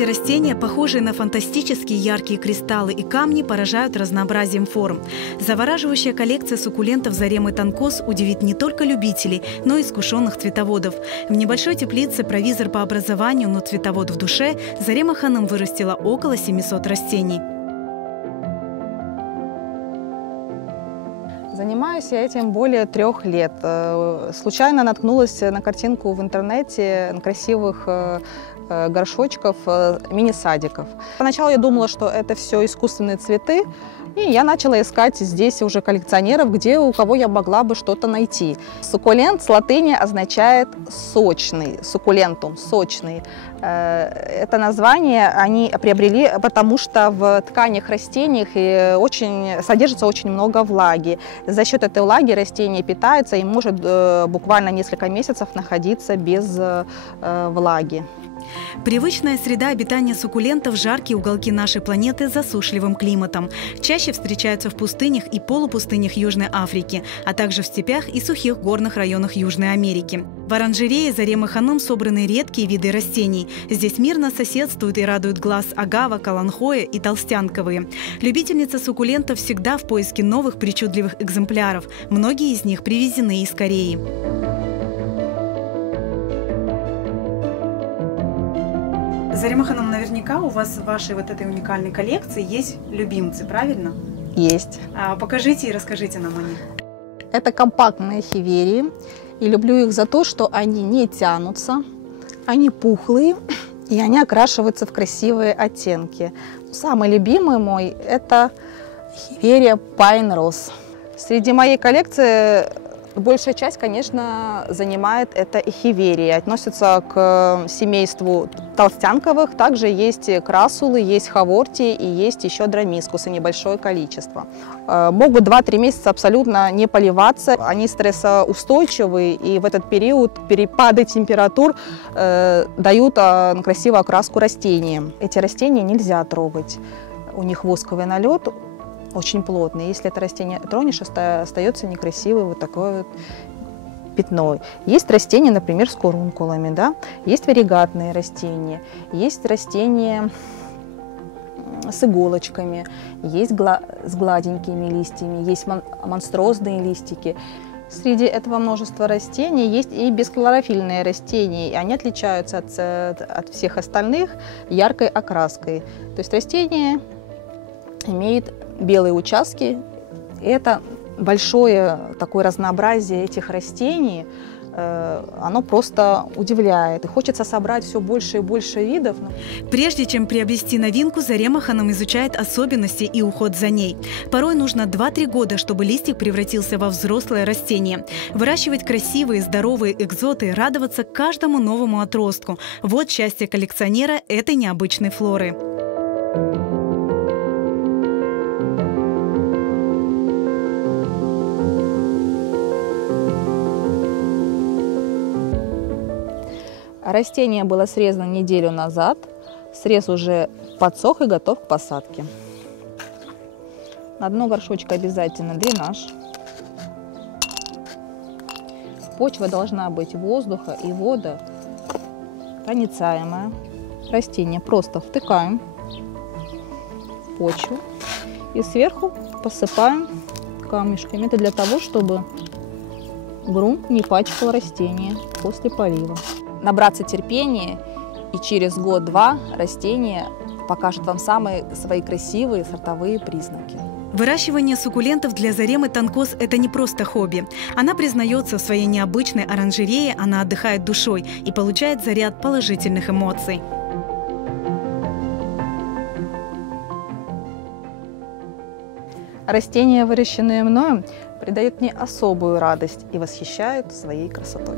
Эти растения, похожие на фантастические яркие кристаллы и камни, поражают разнообразием форм. Завораживающая коллекция суккулентов Заремы Танкос удивит не только любителей, но и искушенных цветоводов. В небольшой теплице провизор по образованию, но цветовод в душе, Зарема Ханım вырастила около 700 растений. Занимаюсь я этим более 3 лет. Случайно наткнулась на картинку в интернете красивых горшочков, мини-садиков. Поначалу я думала, что это все искусственные цветы, и я начала искать здесь уже коллекционеров, у кого я могла бы что-то найти. Суккулент с латыни означает «сочный», суккулентум, «сочный». Это название они приобрели, потому что в тканях растений содержится очень много влаги. За счет этой влаги растение питается и может буквально несколько месяцев находиться без влаги. Привычная среда обитания суккулентов – жаркие уголки нашей планеты с засушливым климатом. Чаще встречаются в пустынях и полупустынях Южной Африки, а также в степях и сухих горных районах Южной Америки. В оранжерее Заремы Ханım собраны редкие виды растений. Здесь мирно соседствуют и радуют глаз агава, каланхоя и толстянковые. Любительница суккулентов всегда в поиске новых причудливых экземпляров. Многие из них привезены из Кореи. Зарема Ханım, наверняка у вас в вашей вот этой уникальной коллекции есть любимцы, правильно? Есть. Покажите и расскажите нам о них. Это компактные хиверии. И люблю их за то, что они не тянутся, они пухлые и они окрашиваются в красивые оттенки. Самый любимый мой – это хиверия Pine Rose. Среди моей коллекции большая часть, конечно, занимает это эхиверии, относятся к семейству толстянковых. Также есть красулы, есть хаворти и есть еще дромискусы, небольшое количество. Могут 2-3 месяца абсолютно не поливаться. Они стрессоустойчивы, и в этот период перепады температур дают красивую окраску растениям. Эти растения нельзя трогать. У них восковый налет очень плотный. Если это растение тронешь, остается некрасивое вот такое вот пятно. Есть растения, например, с курункулами, да? Есть варигатные растения, есть растения с иголочками, есть с гладенькими листьями, есть монструозные листики. Среди этого множества растений есть и бесхлорофильные растения, и они отличаются от всех остальных яркой окраской. То есть растения имеют белые участки. Это большое такое разнообразие этих растений, оно просто удивляет. И хочется собрать все больше и больше видов. Прежде чем приобрести новинку, Зарема Ханım изучает особенности и уход за ней. Порой нужно 2-3 года, чтобы листик превратился во взрослое растение. Выращивать красивые, здоровые экзоты, радоваться каждому новому отростку – вот счастье коллекционера этой необычной флоры. Растение было срезано неделю назад. Срез уже подсох и готов к посадке. На дно горшочка обязательно дренаж. Почва должна быть воздуха и водопроницаемая. Растение просто втыкаем в почву и сверху посыпаем камешками. Это для того, чтобы грунт не пачкал растение после полива. Набраться терпения, и через год-два растение покажет вам свои красивые сортовые признаки. Выращивание суккулентов для Заремы Танкос – это не просто хобби. Она признается в своей необычной оранжерее, она отдыхает душой и получает заряд положительных эмоций. Растения, выращенные мною, придают мне особую радость и восхищают своей красотой.